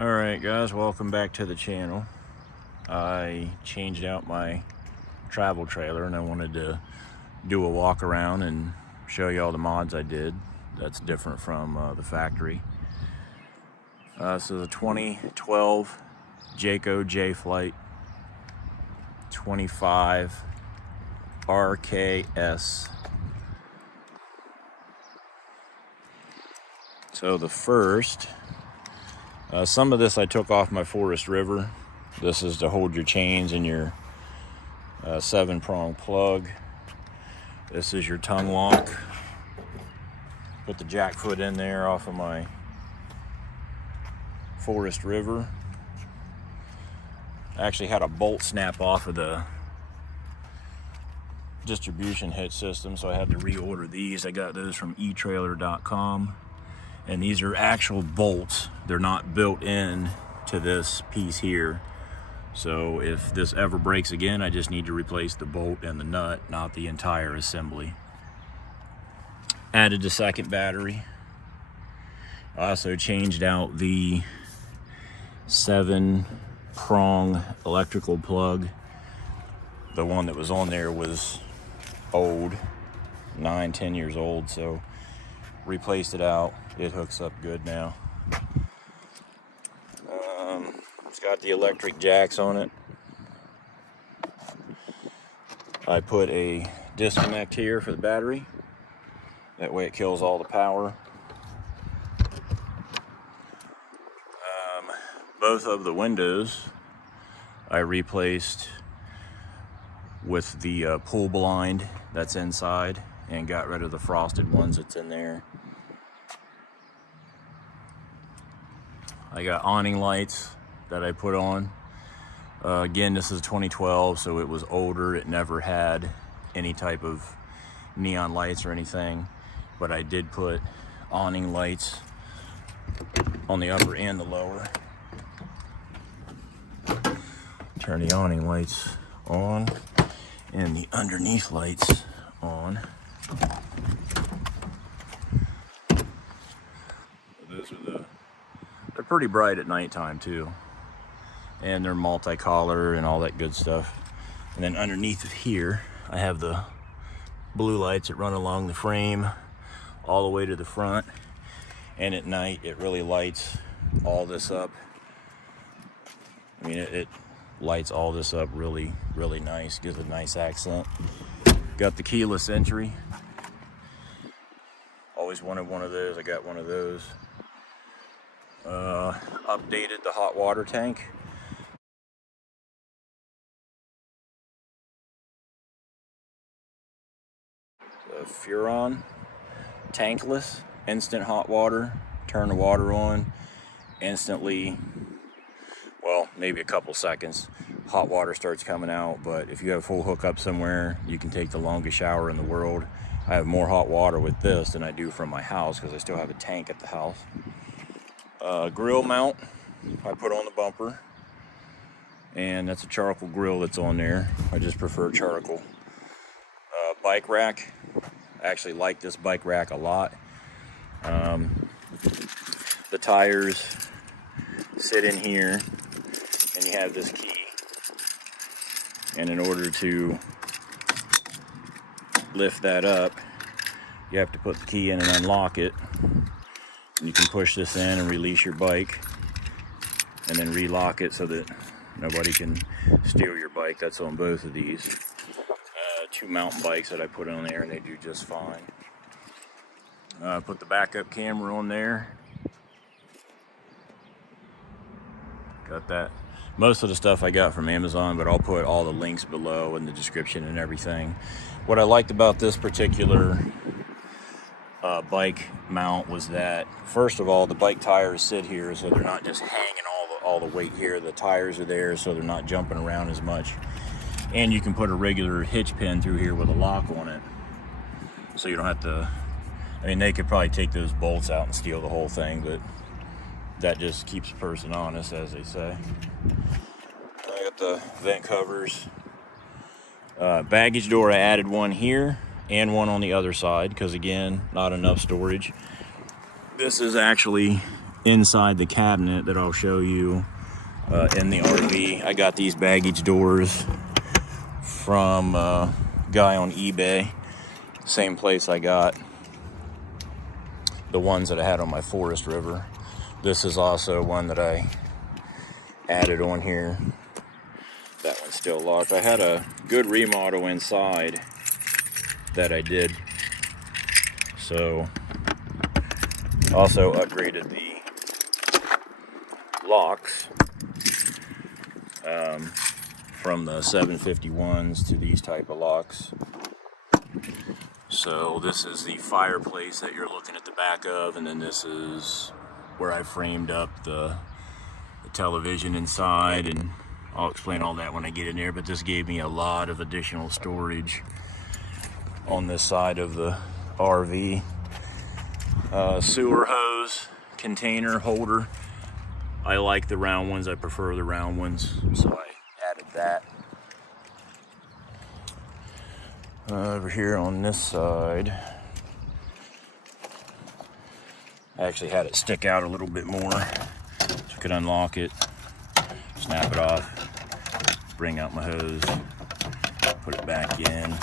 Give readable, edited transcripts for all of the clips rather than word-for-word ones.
Alright guys, welcome back to the channel. I changed out my travel trailer and I wanted to do a walk around and show you all the mods I did that's different from the factory. So the 2012 Jayco Jay Flight 25 RKS. So the first, some of this I took off my Forest River. This is to hold your chains and your 7-prong plug. This is your tongue lock. Put the jack foot in there off of my Forest River. I actually had a bolt snap off of the distribution hitch system, so I had to reorder these. I got those from eTrailer.com. And these are actual bolts. They're not built in to this piece here. So if this ever breaks again, I just need to replace the bolt and the nut, not the entire assembly. Added the second battery. I also changed out the 7-prong electrical plug. The one that was on there was old, 9-10 years old, so replaced it out. It hooks up good now. It's got the electric jacks on it. I put a disconnect here for the battery. That way it kills all the power. Both of the windows I replaced with the pull blind that's inside and got rid of the frosted ones that's in there. I got awning lights that I put on. Again, this is 2012, so it was older. It never had any type of neon lights or anything, but I did put awning lights on the upper and the lower. Turn the awning lights on and the underneath lights on. Those are they're pretty bright at nighttime too. And they're multicolor and all that good stuff. And then underneath of here, I have the blue lights that run along the frame all the way to the front. And at night, it really lights all this up. I mean, it lights all this up really, really nice. Gives a nice accent. Got the keyless entry. Always wanted one of those. I got one of those. Updated the hot water tank. The Furon Tankless, instant hot water. Turn the water on, instantly, well, maybe a couple seconds, hot water starts coming out. But if you have full hookup somewhere, you can take the longest shower in the world. I have more hot water with this than I do from my house because I still have a tank at the house. Grill mount I put on the bumper, and that's a charcoal grill that's on there. I just prefer charcoal. Bike rack, I actually like this bike rack a lot. The tires sit in here, and you have this key, and in order to lift that up, you have to put the key in and unlock it. And you can push this in and release your bike, and then relock it so that nobody can steal your bike. That's on both of these. 2 mountain bikes that I put on there, and they do just fine. Put the backup camera on there. Got that. Most of the stuff I got from Amazon, but I'll put all the links below in the description and everything. What I liked about this particular bike mount was that, first of all, the bike tires sit here, so they're not just hanging all the weight here. The tires are there, so they're not jumping around as much. And you can put a regular hitch pin through here with a lock on it, so you don't have to. I mean, they could probably take those bolts out and steal the whole thing, but that just keeps a person honest, as they say. I got the vent covers. Baggage door, I added one here and one on the other side because, again, not enough storage. This is actually inside the cabinet that I'll show you in the RV. I got these baggage doors from a guy on eBay. Same place I got the ones that I had on my Forest River. This is also one that I added on here. That one's still locked. I had a good remodel inside that I did. So, also upgraded the locks from the 751s to these type of locks. So this is the fireplace that you're looking at the back of, and then this is where I framed up the television inside, and I'll explain all that when I get in there. But this gave me a lot of additional storage on this side of the RV. Sewer hose container holder. I like the round ones. I prefer the round ones, so I added that. Over here on this side, I actually had it stick out a little bit more so I could unlock it, snap it off, bring out my hose, put it back in,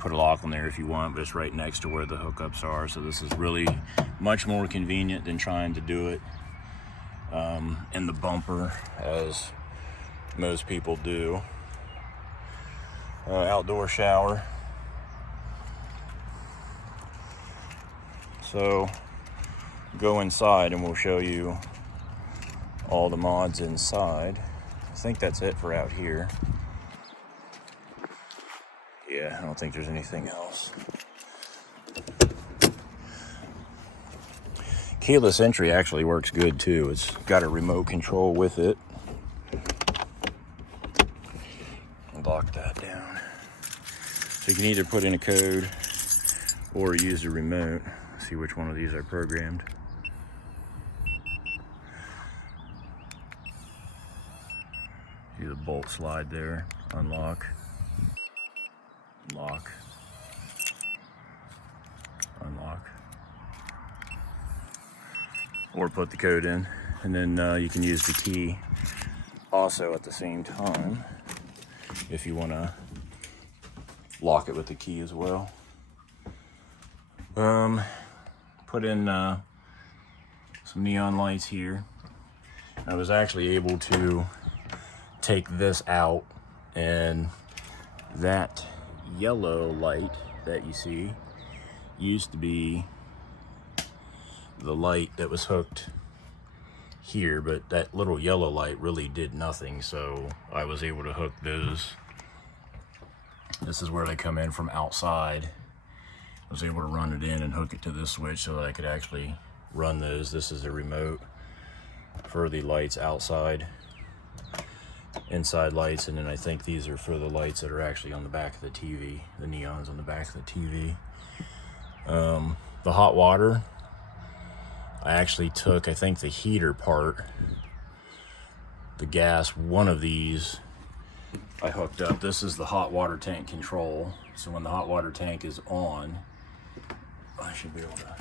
put a lock on there if you want, but it's right next to where the hookups are. So this is really much more convenient than trying to do it in the bumper, as most people do. Outdoor shower. So go inside and we'll show you all the mods inside. I think that's it for out here. Yeah, I don't think there's anything else. Keyless entry actually works good too. It's got a remote control with it. Lock that down. So you can either put in a code or use the remote. Let's see which one of these I programmed. See the bolt slide there. Unlock. Lock. Unlock. Or put the code in. And then you can use the key also at the same time if you want to lock it with the key as well. Put in some neon lights here. I was actually able to take this out, and that yellow light that you see used to be the light that was hooked here, but that little yellow light really did nothing, so I was able to hook those. This is where they come in from outside. I was able to run it in and hook it to this switch so that I could actually run those. This is a remote for the lights outside, inside lights, and then I think these are for the lights that are actually on the back of the TV, the neons on the back of the TV. The hot water, I actually took, I think, the heater part, the gas, one of these I hooked up. This is the hot water tank control. So when the hot water tank is on, I should be able to.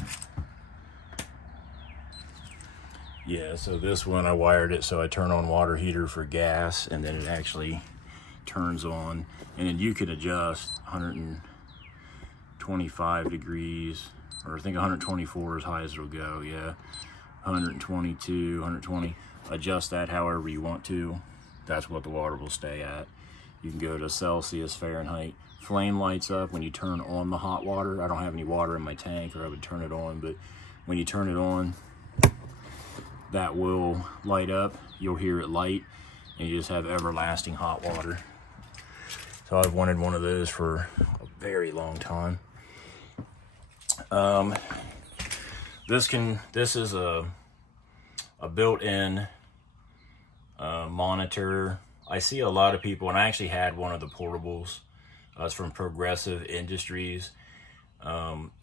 Yeah, so this one I wired it so I turn on water heater for gas, and then it actually turns on. And then you could adjust 125 degrees, or I think 124 as high as it'll go. Yeah, 122, 120. Adjust that however you want to. That's what the water will stay at. You can go to Celsius, Fahrenheit. Flame lights up when you turn on the hot water. I don't have any water in my tank, or I would turn it on, but when you turn it on, that will light up. You'll hear it light, and you just have everlasting hot water. So I've wanted one of those for a very long time. This is a built-in monitor. I see a lot of people, and I actually had one of the portables. It's from Progressive Industries.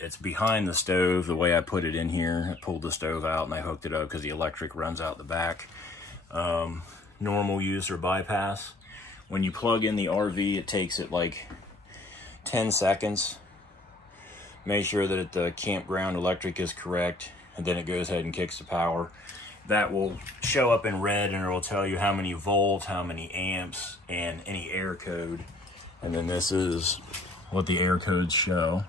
It's behind the stove. The way I put it in here, I pulled the stove out and I hooked it up because the electric runs out the back. Normal use or bypass. When you plug in the RV, it takes it like 10 seconds. Make sure that the campground electric is correct. and then it goes ahead and kicks the power. That will show up in red, and it will tell you how many volts, how many amps, and any air code. And then this is what the air codes show.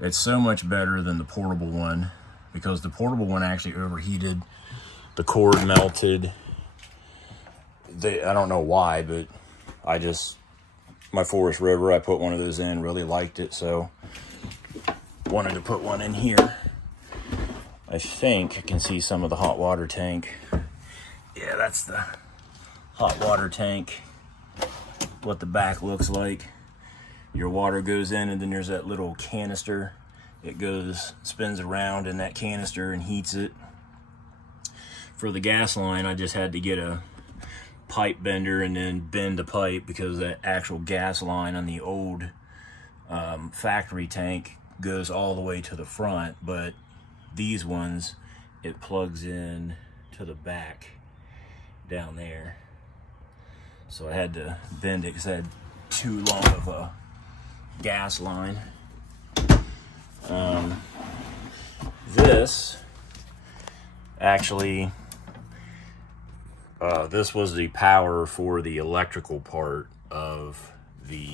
It's so much better than the portable one, because the portable one actually overheated. The cord melted. I don't know why, but my Forest River, I put one of those in, really liked it, so wanted to put one in here. I think I can see some of the hot water tank. Yeah, that's the hot water tank, what the back looks like. Your water goes in, and then there's that little canister. It spins around in that canister and heats it. For the gas line, I just had to get a pipe bender and then bend the pipe, because that actual gas line on the old factory tank goes all the way to the front, but these ones, it plugs in to the back down there. So I had to bend it because I had too long of a gas line. This actually, this was the power for the electrical part of the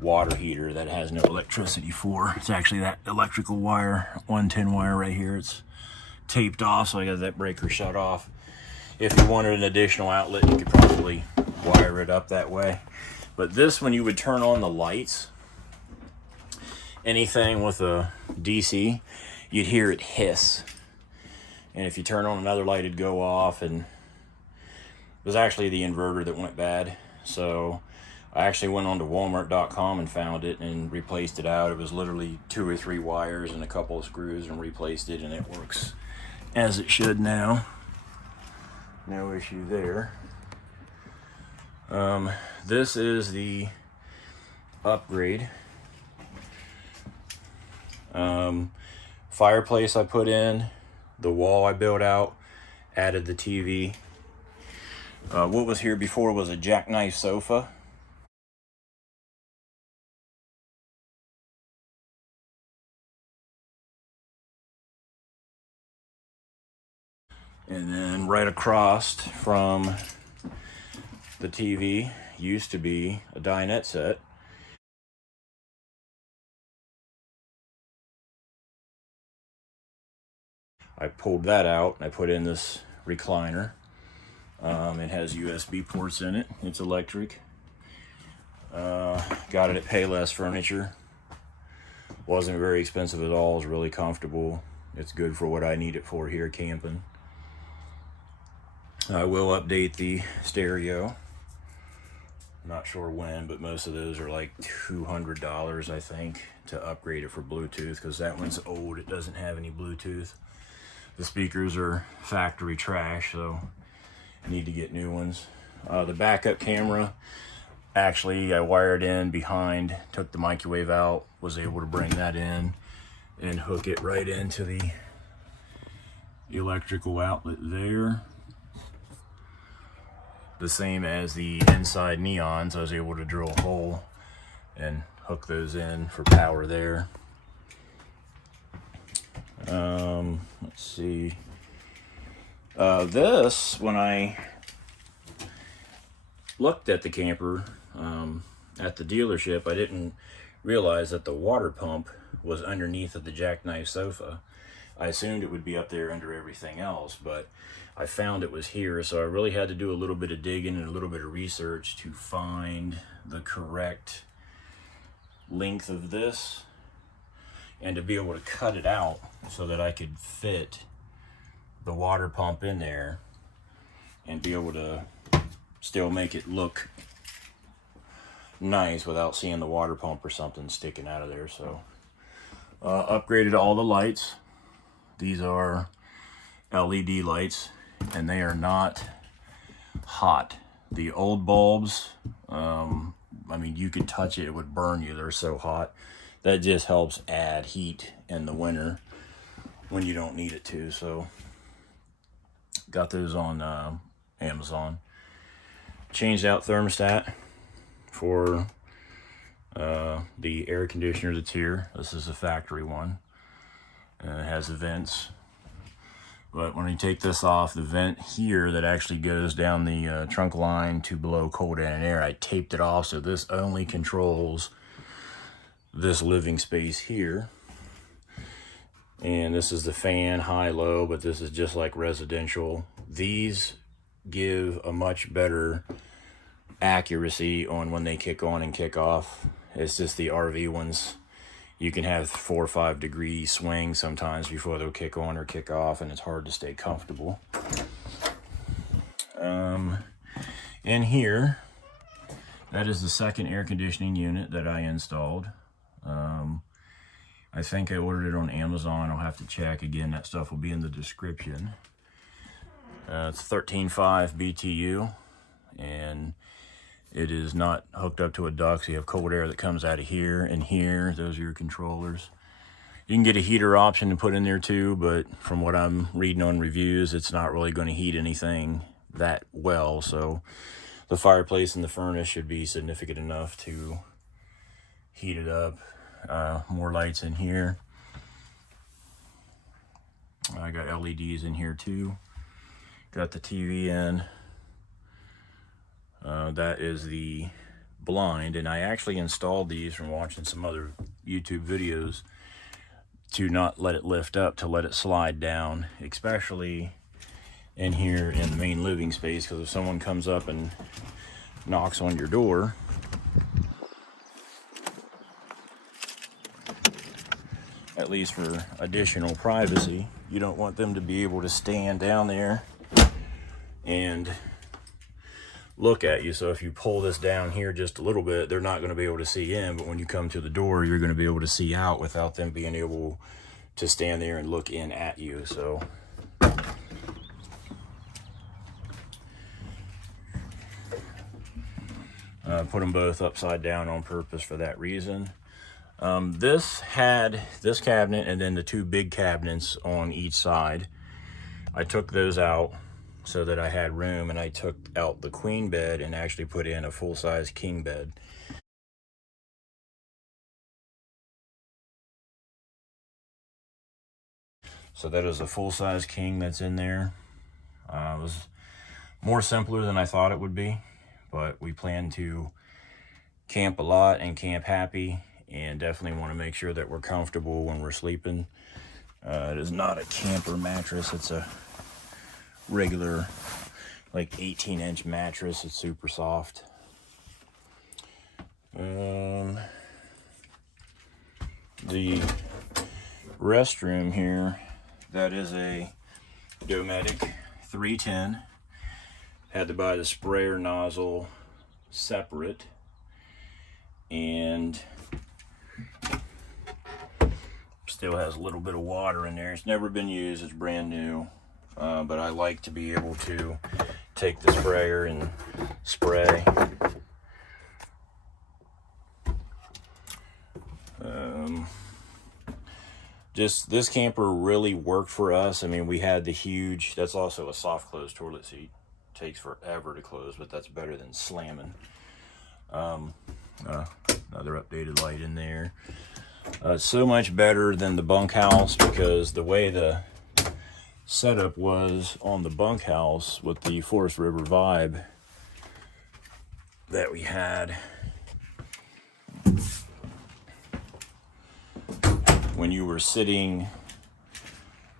water heater that has no electricity for. It's actually that electrical wire, 110 wire right here. It's taped off, so I got that breaker shut off. If you wanted an additional outlet, you could probably wire it up that way. But this, when you would turn on the lights, anything with a DC, you'd hear it hiss. And if you turn on another light, it'd go off. And it was actually the inverter that went bad. So I actually went on to Walmart.com and found it and replaced it out. It was literally 2 or 3 wires and a couple of screws, and replaced it, and it works as it should now. No issue there. This is the upgrade. Fireplace I put in, the wall I built out, added the TV. What was here before was a jackknife sofa. And then right across from the TV used to be a dinette set. I pulled that out and I put in this recliner. It has USB ports in it. It's electric. Got it at Payless Furniture. Wasn't very expensive at all. It's really comfortable. It's good for what I need it for here camping. I will update the stereo. Not sure when, but most of those are like $200, I think, to upgrade it for Bluetooth, because that one's old. It doesn't have any Bluetooth. The speakers are factory trash, so I need to get new ones. The backup camera, actually, I wired in behind, took the microwave out, was able to bring that in and hook it right into the electrical outlet there. The same as the inside neons, I was able to drill a hole and hook those in for power there. Let's see. This, when I looked at the camper at the dealership, I didn't realize that the water pump was underneath of the jackknife sofa. I assumed it would be up there under everything else, but I found it was here, so I really had to do a little bit of digging and a little bit of research to find the correct length of this and to be able to cut it out so that I could fit the water pump in there and be able to still make it look nice without seeing the water pump or something sticking out of there. So upgraded all the lights. These are LED lights, and they are not hot. The old bulbs, I mean, you could touch it, it would burn you. They're so hot. That just helps add heat in the winter when you don't need it to. So got those on Amazon. Changed out thermostat for the air conditioner that's here. This is a factory one. It has the vents. But when you take this off, the vent here that actually goes down the trunk line to below cold and air, I taped it off, so this only controls this living space here. And this is the fan, high, low, but this is just like residential. These give a much better accuracy on when they kick on and kick off. It's just the RV ones. You can have 4 or 5 degree swings sometimes before they'll kick on or kick off, and it's hard to stay comfortable. In here, that is the second air conditioning unit that I installed. I think I ordered it on Amazon. I'll have to check again. That stuff will be in the description. It's 13.5 BTU, and it is not hooked up to a duct, so you have cold air that comes out of here and here. Those are your controllers. You can get a heater option to put in there too, but from what I'm reading on reviews, it's not really going to heat anything that well. So the fireplace and the furnace should be significant enough to heat it up. More lights in here. I got LEDs in here too. Got the TV in. That is the blind, and I actually installed these from watching some other YouTube videos to not let it lift up, to let it slide down, especially in here in the main living space, because if someone comes up and knocks on your door, at least for additional privacy, you don't want them to be able to stand down there and look at you. So if you pull this down here just a little bit, they're not going to be able to see in, but when you come to the door, you're going to be able to see out without them being able to stand there and look in at you. So put them both upside down on purpose for that reason. This had this cabinet and then the 2 big cabinets on each side. I took those out so that I had room, and I took out the queen bed and actually put in a full-size king bed. So that is a full-size king that's in there. It was more simpler than I thought it would be, but we plan to camp a lot and camp happy, and definitely want to make sure that we're comfortable when we're sleeping. It is not a camper mattress. It's a regular like 18-inch mattress. It's super soft. The restroom here, that is a Dometic 310. Had to buy the sprayer nozzle separate, and still has a little bit of water in there. It's never been used, it's brand new, but I like to be able to take the sprayer and spray. Just this camper really worked for us. I mean, we had the huge, that's also a soft close toilet seat. Takes forever to close, but that's better than slamming. Another updated light in there. So much better than the bunkhouse, because the way the setup was on the bunkhouse with the Forest River vibe that we had, when you were sitting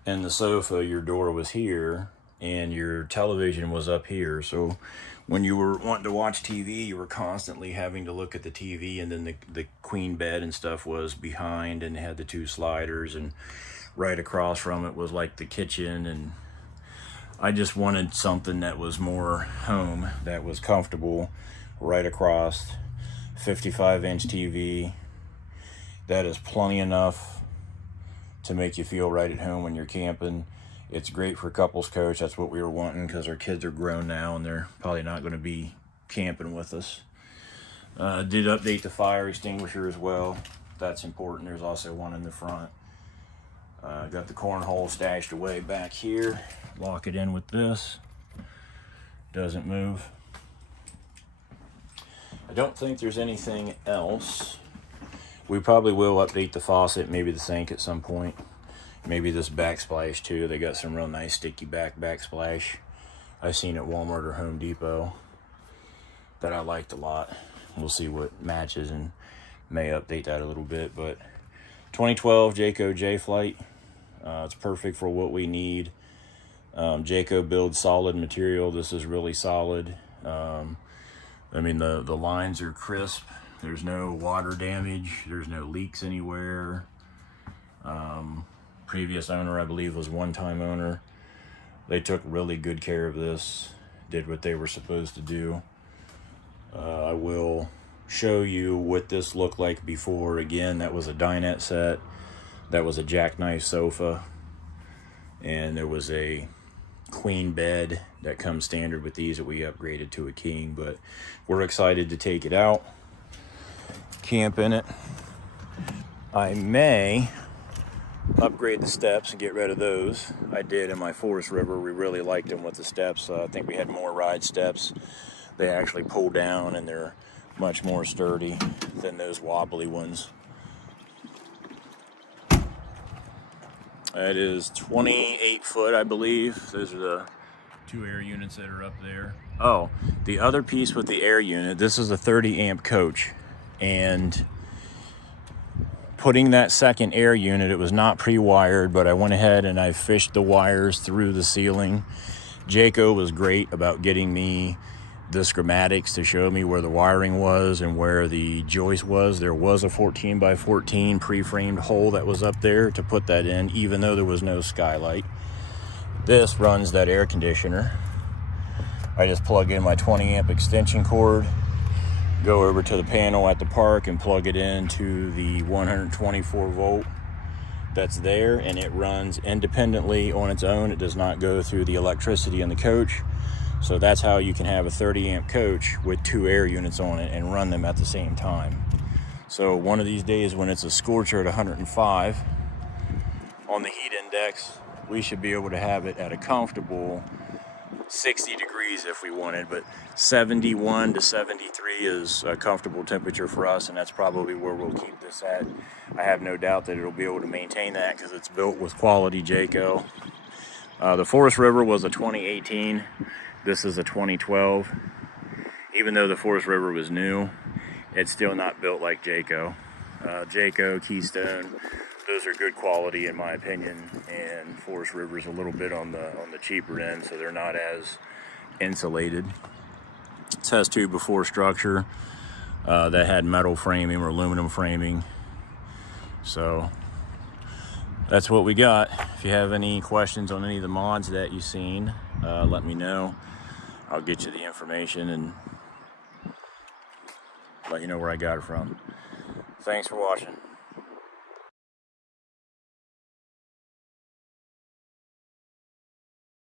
in the sofa, your door was here and your television was up here. So when you were wanting to watch TV, you were constantly having to look at the TV, and then the queen bed and stuff was behind and had the 2 sliders, and right across from it was like the kitchen. And I just wanted something that was more home, that was comfortable. Right across, 55-inch TV. That is plenty enough to make you feel right at home when you're camping. It's great for couples coach. That's what we were wanting, because our kids are grown now and they're probably not going to be camping with us. Did update the fire extinguisher as well. That's important. There's also one in the front. Got the cornhole stashed away back here. Lock it in with this. Doesn't move. I don't think there's anything else. We probably will update the faucet, maybe the sink at some point. Maybe this backsplash too. They got some real nice sticky backsplash I've seen at Walmart or Home Depot that I liked a lot. We'll see what matches and may update that a little bit. But 2012 Jayco Jay Flight. It's perfect for what we need. Jayco builds solid material. This is really solid. I mean, the lines are crisp. There's no water damage. There's no leaks anywhere. Previous owner, I believe, was one-time owner. They took really good care of this, did what they were supposed to do. I will show you what this looked like before. Again, that was a dinette set. That was a jackknife sofa. And there was a queen bed that comes standard with these that we upgraded to a king. But we're excited to take it out, camp in it. I may upgrade the steps and get rid of those. I did in my Forest River. We really liked them with the steps. I think we had more ride steps. They actually pull down and they're much more sturdy than those wobbly ones. That is 28 foot, I believe. Those are the 2 air units that are up there. Oh, the other piece with the air unit, this is a 30 amp coach. And putting that second air unit, it was not pre-wired, but I went ahead and I fished the wires through the ceiling. Jayco was great about getting me the schematics to show me where the wiring was and where the joist was. There was a 14 by 14 pre-framed hole that was up there to put that in, even though there was no skylight. This runs that air conditioner. I just plug in my 20 amp extension cord, go over to the panel at the park and plug it into the 124 volt that's there, and it runs independently on its own. It does not go through the electricity in the coach. So that's how you can have a 30 amp coach with 2 air units on it and run them at the same time. So one of these days when it's a scorcher at 105 on the heat index, we should be able to have it at a comfortable 60 degrees if we wanted, but 71 to 73 is a comfortable temperature for us, and that's probably where we'll keep this at. I have no doubt that it'll be able to maintain that because it's built with quality Jayco. The Forest River was a 2018. This is a 2012. Even though the Forest River was new, it's still not built like Jayco. Jayco, Keystone, those are good quality in my opinion, and Forest River's a little bit on the cheaper end, so they're not as insulated. It has tube before structure that had metal framing or aluminum framing. So that's what we got. If you have any questions on any of the mods that you've seen, let me know. I'll get you the information and let you know where I got it from. Thanks for watching.